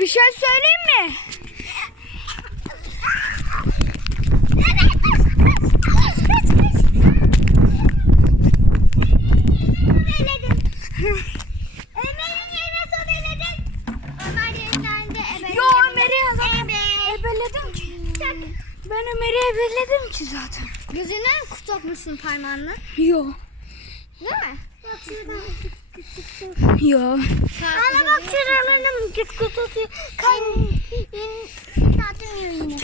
Bir şey söyleyeyim mi? Ben Ömer'i ebeledim ki zaten. Gözüne mi sokmuşsun parmağını? Yo. Değil mi? Yo. Ana bak şuralarım kutusu. Zaten yine.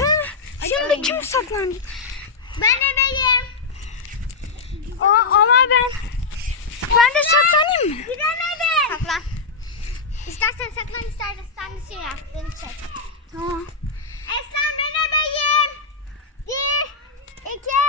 Şimdi kim saklandı? Ben ebeyim. Aa, ama ben ben de saklanayım mı? Gidemedim. Saklan. İstersen saklan istersen sen de şey yap. Beni çek. Tamam. Eslan ben ebeyim. Bir, iki,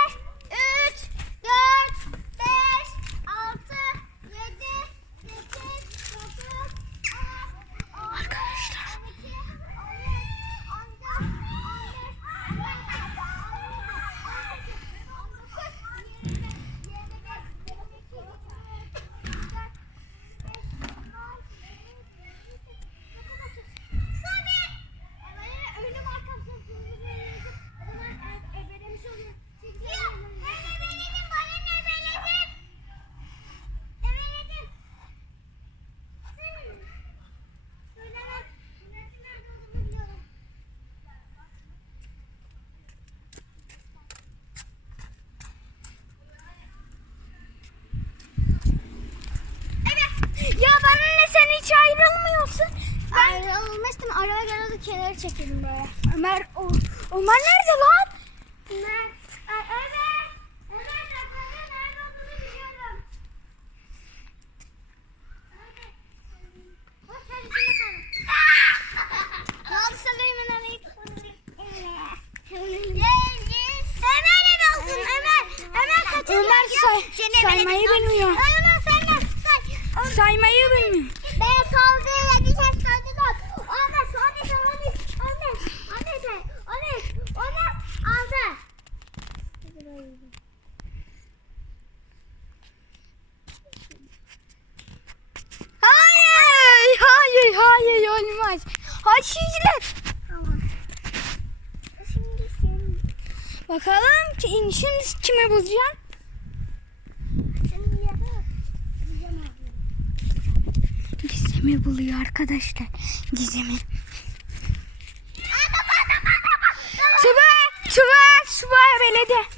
üç, dört, beş, altı, yedi, sekiz, dokuz, on, on, Arkadaşlar. on iki, on üç, on dört, on beş, on altı, on yedi, on dokuz, yirmi, yirmi bir, yirmi iki, yirmi üç, yirmi dört, yirmi beş, yirmi altı, yirmi yedi, yirmi sekiz, yirmi dokuz, Sami! Önüm arkam O zaman ebelemiş oluyor. Ya ben ebeledim bana ne ebeledim? Ebeledim. Söyleme. Milletin nerede olduğunu biliyorum. Evet. Ya bana ne sen hiç ayrılmıyorsun? Ayrılmıştım. Araba geldi kenara çekildim böyle. Ömer o, Ömer nerede lan? Ömer. Ay, Ömer. Ömer saklanıyor. Nerede olduğunu biliyorum. Ömer. Bak sen içinde kaldın. Ne oldu sana hemen arayıp Ömer ne oldun Ömer? Ömer kaçın. Ömer say- saymayı bilmiyor. Ömer sen de say. Saymayı bilmiyor. Ben kaldı ya bir ses kaldı bak. Ömer sonra sen onu Ömer. Ömer sen. Ömer. Ömer aldı. Hayır, hayır, hayır olmaz. Haşişler. Şimdi sen. Bakalım ki şimdi kime bulacağım? Şimdi ya. Gizem'i buluyor arkadaşlar. Gizem'i. Sıva, sıva, sıva beledi.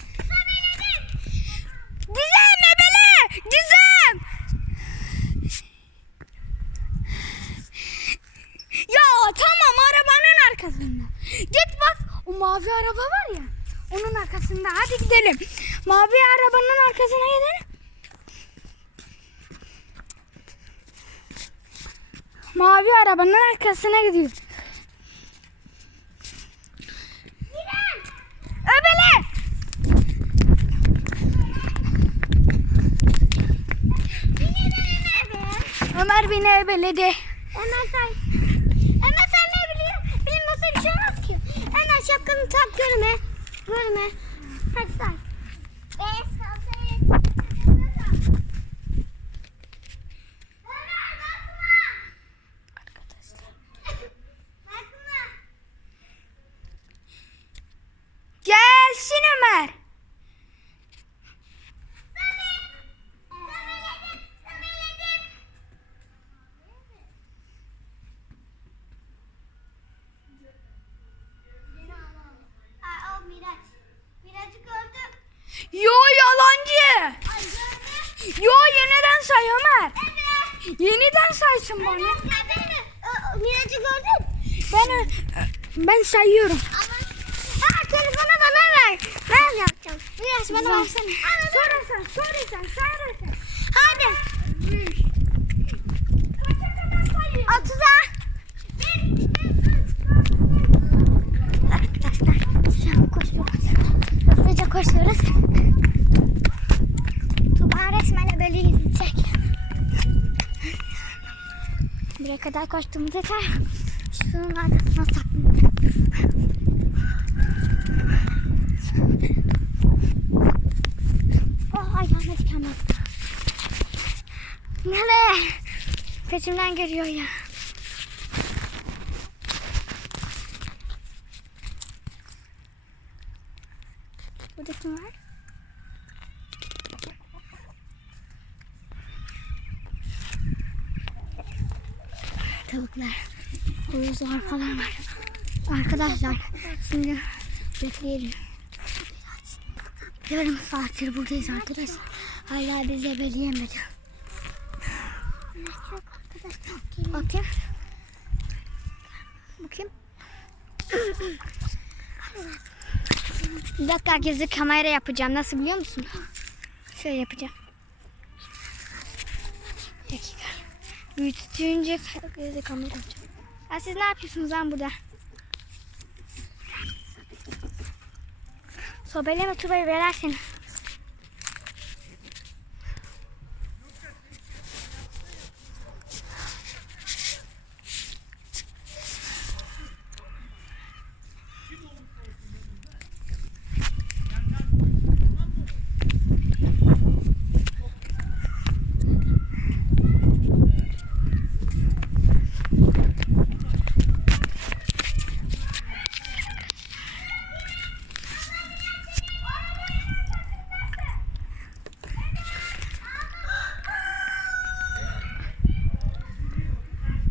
Gizem ebele, Gizem. Ya tamam arabanın arkasında. Git bak o mavi araba var ya. Onun arkasında hadi gidelim. Mavi arabanın arkasına gidelim. Mavi arabanın arkasına gidiyor. Öbele! Ömer beni ebeledi. Ömer say. Ömer sen ne biliyorsun? Benim nasıl bir şey olmaz ki. Ömer şapkanı tak görme. Görme. Hadi say. Beş, altı, yedi, sekiz, dokuz. Ömer bakma. Bakma. Gelsin Ömer. Sömeledim, sömeledim. Aa, o Miraç. Miraç'ı gördüm. Yo yalancı. Ay gördüm. Yo yeniden say Ömer. Evet. Sen mi? Ö- ö, Miraç'ı gördün. Ben ben sayıyorum. Ama... Ha telefonu bana ver. Ben yapacağım. Miraç bana versene. Sorarsan, sorarsan. Hadi. kolay koştuğumu tekrar şunun arkasına saklanacağım. Oh ayağıma diken battı. Neler? Peşimden geliyor ya. Burada kim var? Tavuklar, horozlar falan var. Arkadaşlar şimdi bekleyelim. Yarım saattir buradayız arkadaşlar. Hala bize belirlemedi. Bakayım. Bakayım. Bir dakika herkesi kamera yapacağım. Nasıl biliyor musun? Şöyle yapacağım. Bir dakika. Büyütünce herkese kamera yapacağım. Ya siz ne yapıyorsunuz lan burada? Sobeleme tubayı verersen.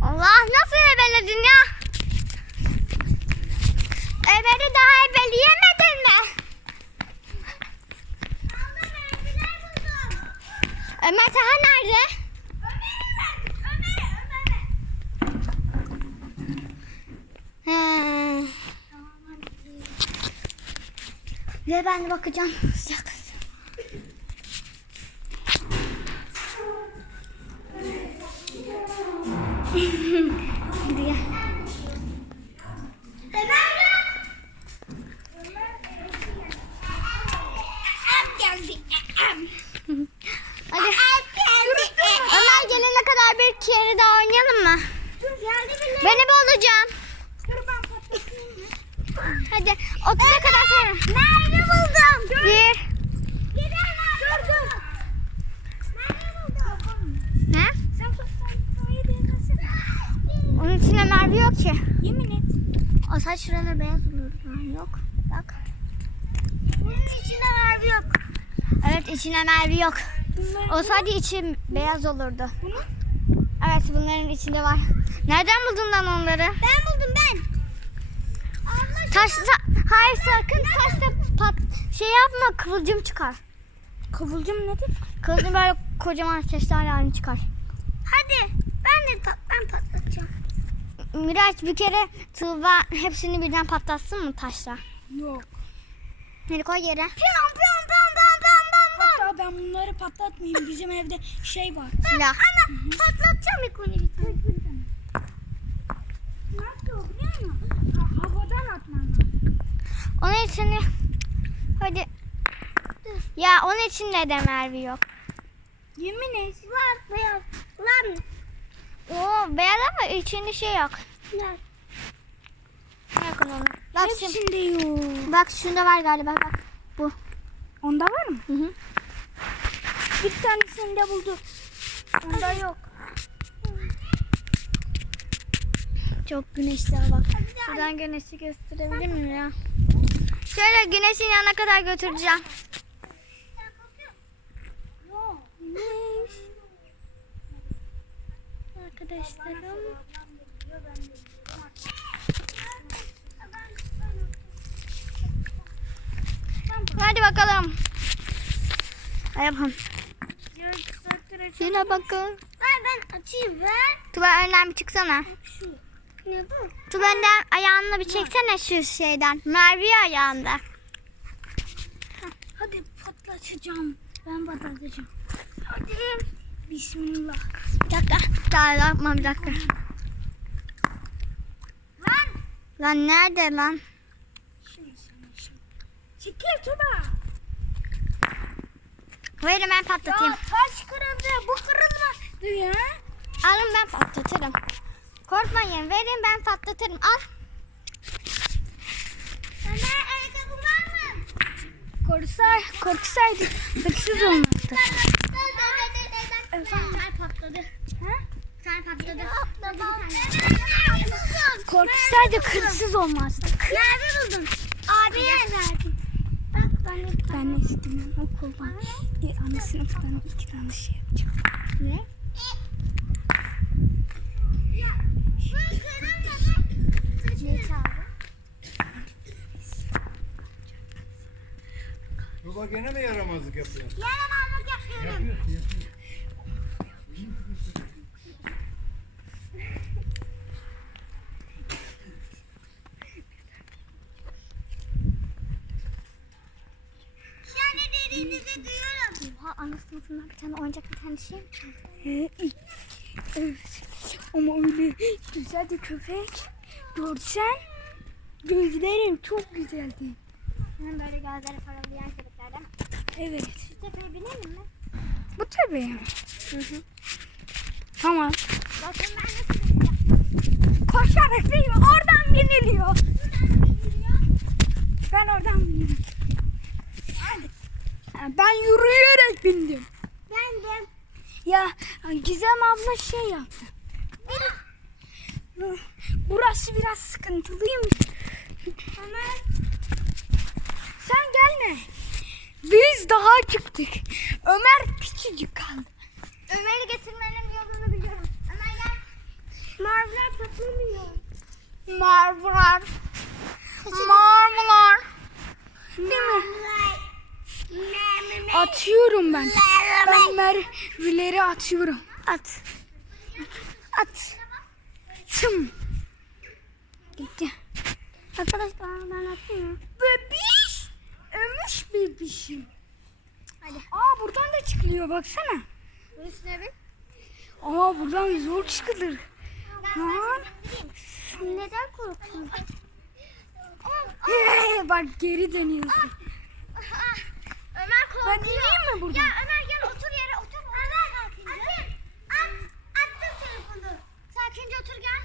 Allah nasıl ebeledin ya? Ömer'i daha ebeleyemedin mi? Ömer Taha nerede? Hmm. Ve ben bakacağım. Buraya. Hadi. Ömer gelene kadar bir kere daha oynayalım mı? Ben ebe olacağım. Hadi 30'a kadar sayalım. Nerede buldum? Bir. Dur dur. Ne? Sen. Onun içinde Merve yok ki. Yemin et. O saç şuraları beyaz oluyor. Ha, Yok. Bak. Bunun içinde harbi yok. Evet içine Merve yok. Bunlar Olsaydı içi beyaz olurdu. Evet bunların içinde var. Nereden buldun lan onları? Ben buldum ben. Taşla, hayır sakın taşla pat, şey yapma kıvılcım çıkar. Kıvılcım nedir? Kıvılcım böyle kocaman ateşler halini çıkar. Hadi ben de pat, ben patlatacağım. Miraç bir kere Tuğba hepsini birden patlatsın mı taşla? Yok. Hadi koy yere. Piyon piyon pam pam pam pam pam. Hatta ben bunları patlatmayayım. Bizim evde şey var. Silah. Ana patlatacağım ilk onu bir tane. Nasıl o biliyor musun? Onun içini hadi. Ya onun içinde de Merve yok. Yemin et. Var beyaz. Lan. Oo beyaz ama içinde şey yok. Lan. Bırakın onu. Bak, şimdi, yok. bak şunda var galiba bak. Bu. Onda var mı? Hı hı. Bir tanesini de buldum. Onda yok. Çok güneşli hava. Şuradan güneşi gösterebilir miyim ya? Şöyle güneşin yanına kadar götüreceğim. Yok. Arkadaşlarım. Hadi bakalım. Bakalım. Şuna bakın. Ver ben açayım ver. Tuba önden bir çıksana. Şu. Ne bu? Tuba önden ayağını bir çeksene şu şeyden. Merve ayağında. Hadi patlatacağım. Ben patlatacağım. Hadi. Bismillah. Bir dakika. Daha yapma bir dakika. Lan. Lan nerede lan? Şimdi şimdi şimdi. Çekil Tuba. Verin ben patlatayım. Ya taş kırıldı. Bu kırılmadı ya. Alın ben patlatırım. Korkmayın verin ben patlatırım. Al. Ömer ayakkabı var mı? Korksay, korksaydı hırsız olmazdı. Sen patladı. Ha? Sen patladı. Korksaydı hırsız olmazdı. Nerede buldun? Abiye verdim. Ben eskiden okuldan bir ana sınıftan iki tane şey yapacağım. Ne? Çaldı? Baba gene mi yaramazlık yapıyorsun? Yaramazlık yapıyorum. Yapıyorsun, yapıyorsun. Şu an ne dediğinizi duyuyorum. Oha ana sınıfından bir tane oyuncak bir tane şey mi çaldı? Evet. Ama öyle güzel bir köpek. Görsen gözlerim çok güzeldi. Ben böyle gözleri parıldayan köpeklerden. Evet. Şu tepeye binelim mi? Bu tabii. Tamam. Bakın ben nasıl bineceğim. Koşarak değil mi? Oradan biniliyor. Ben oradan bindim. Ben yürüyerek bindim. Ben de. Ya Gizem abla şey yaptı. Burası biraz sıkıntılıymış. Ömer. Sen gelme. Biz daha çıktık. Ömer küçücük kaldı. Ömer'i getirmenin yolunu biliyorum. Ömer gel. Marvlar patlamıyor. Marmar. Marmar. Değil mi? Atıyorum ben. Ben mermileri atıyorum. At. At. Tım. Gitti. Arkadaşlar ben atayım. Bebiş. Ömüş bebişim. Hadi. Aa buradan da çıkılıyor baksana. Bu üstüne bin. Aa buradan zor çıkılır. Lan. Neden korkuyorsun? Bak geri dönüyorsun. Ömer korkuyor. Ben ineyim mi buradan? Ya Ömer gel otur yere otur. Ömer atayım. At. Attım telefonu. Sakince otur gel.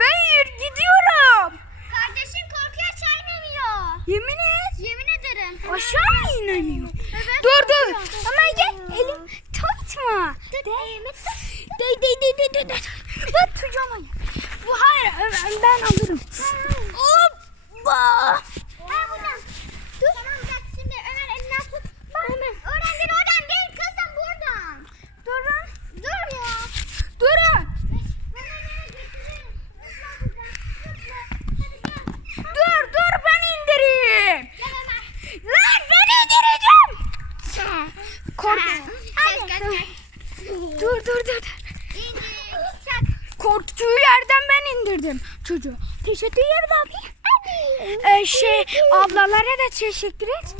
Ben yürü gidiyorum. Kardeşin korkuyor aşağı inemiyor. Yemin et. Yemin ederim. Aşağı mı inemiyor? Evet, dur dur. korkuyor. Ama gel elim tutma. Tut elimi tut. Dey dey dey dey dey. dey. Ben tutacağım onu. Bu hayır ben, ben alırım. Hoppa. Ben buradan. Dur. Tamam bak şimdi Ömer elinden tut. Ömer. Oradan değil oradan değil kızım buradan. Durun. Dur ya. Durun. Ömer'i götüreyim. Lütfen buradan. Lütfen. Hadi gel. Dur dur ben indireyim. Gel Ömer. Lan ben indireceğim. Kork. Hadi. Gel gel. Dur dur. Korktuğu yerden ben indirdim çocuğu. Teşekkür ederim abi. Ee, şey ablalara da teşekkür et.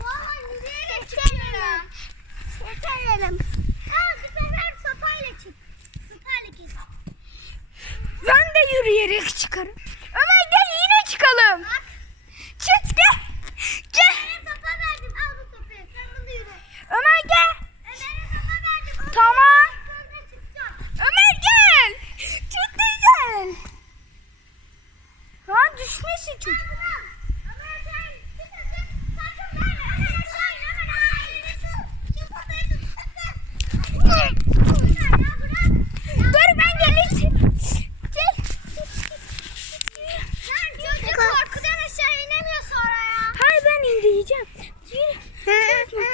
Ben de yürüyerek çıkarım. Ömer gel yine çıkalım. Bak. Çık gel. Gel. Ömer'e sopa verdim. Al bu sopayı. Sen bunu yürü. Ömer gel. Ömer'e sopa verdim. Onu Tamam. sonra çıkacağım. Ömer gel. Çok güzel. Ha düşmesin çocuk. Buradan. Ömer sen çık çık. Sakın verme. Ömer aşağı in. Ömer aşağı in. Elini tut. Şu sopayı tut. Ömer ya bırak. Dur ben geleyim. Gel. Lan çocuk korkudan aşağı inemiyor sonra ya. Hayır ben indireceğim. Yürü.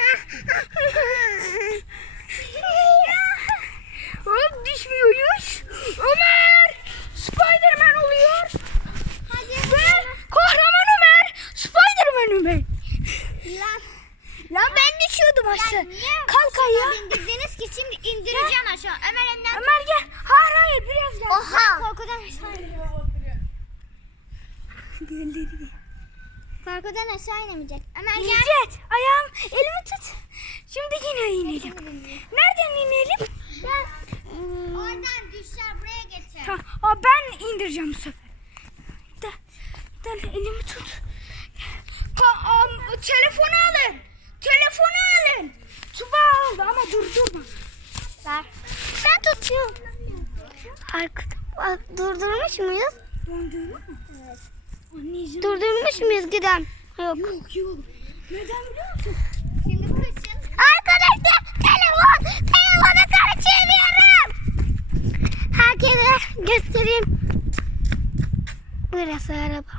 Hop düşmüyoruz. Ömer. Spiderman oluyor. Hadi. Ve kahraman Ömer. Spiderman Ömer. Lan. Lan ben düşüyordum aşağı. Niye Kalk ayağa. indirdiniz ki şimdi indireceğim aşağı. Ömer elinden. Ömer gel. Hayır hayır biraz gel. Oha. Korkudan aşağı. Korkudan aşağı inemeyecek. Ömer gel. İncet. Ayağım elimi tut. Şimdi yine inelim. Nereden inelim? Gel. Oradan düşer buraya getir. Ha, aa, ben indireceğim bu sefer. Gel, gel elimi tut. Ka- am, telefonu alın. Telefonu alın. Tuba aldı ama durdurma. Ver. Ben tutuyorum. Arka, durdurmuş muyuz? Döndürme mi? Evet. Anneciğim. Durdurmuş muyuz giden? Yok. Yok yok. Neden biliyor musun? Şimdi kışın. Arkadaşlar telefon. Telefonu kaçırıyorum. Herkese göstereyim. Burası araba.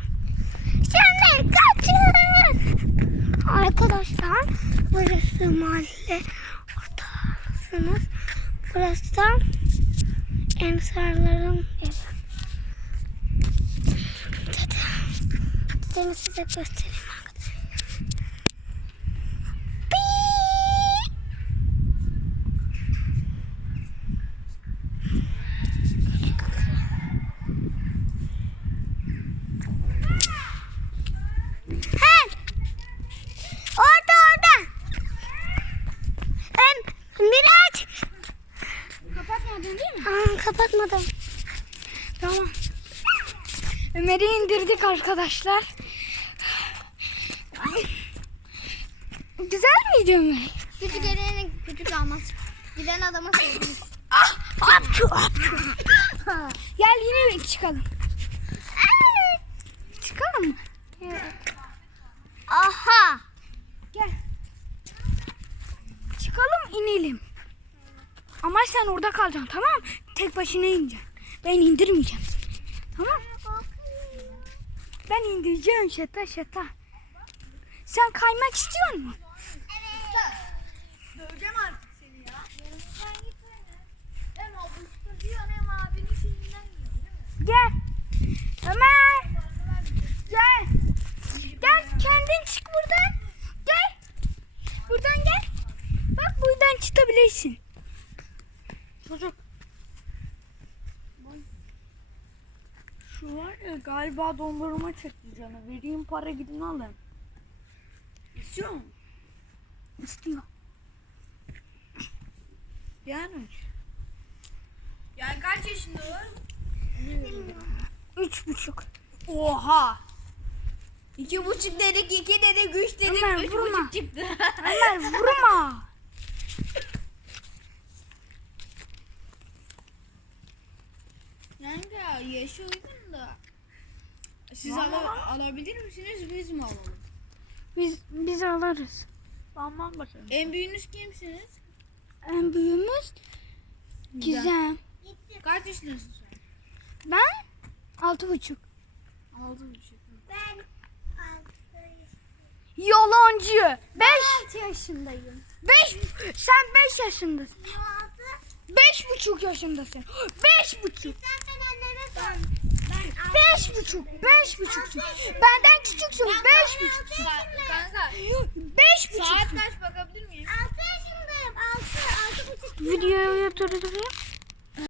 Şimdi kaçın. Arkadaşlar burası mahalle ortasınız. Burası da Ensarların evi. Dedemi size göstereyim arkadaşlar. Piii! Hey! Orada orada. Ben Miraç. Kapatmadın değil mi? Aa, kapatmadım. Tamam. Ömer'i indirdik arkadaşlar. Güzel miydi Ömer? Küçük elini küçük almaz. Giden adama sevdiğiniz. Ah! Apçu apçu. Gel yine bir çıkalım. Çıkalım mı? Aha. Gel. Çıkalım inelim. Ama sen orada kalacaksın tamam mı? Tek başına ineceksin. Ben indirmeyeceğim. Tamam? Ben indireceğim şata şata. Sen kaymak istiyor musun? Döveceğim artık seni ya. Sen git Hem obuştur diyor hem abinin şeyinden yiyor değil mi? Gel. Ömer. Gel. Gel kendin çık buradan. Gel. Buradan gel. Bak buradan çıkabilirsin. Çocuk. Şu var ya galiba dondurma çekti canı. Vereyim para gidin alın. İstiyor mu? İstiyor. Yani. Yani kaç yaşında var? Üç buçuk. Oha. İki buçuk dedik, iki dedik, üç dedik, Ömer, üç vurma. buçuk çıktı. Ömer vurma. Kanka yaşı uygun da. Siz ala- alabilir misiniz, biz mi alalım? Biz biz alırız. Tamam bakalım. En büyüğünüz kimsiniz? En büyüğümüz Gizem. Kaç yaşındasın sen? Ben altı buçuk. Altı buçuk. Ben Yalancı. Beş. 6 yaşındayım. Beş. Sen beş yaşındasın. 6. Beş buçuk yaşındasın. Beş buçuk. Sen ben anneme sor. Beş buçuk. Beş buçuksun. Benden küçüksün. Beş buçuksun. Kanka, Beş buçuk. saat kaç bakabilir miyim? 6 yaşındayım. 6. 6 buçuk. Videoyu durdurayım.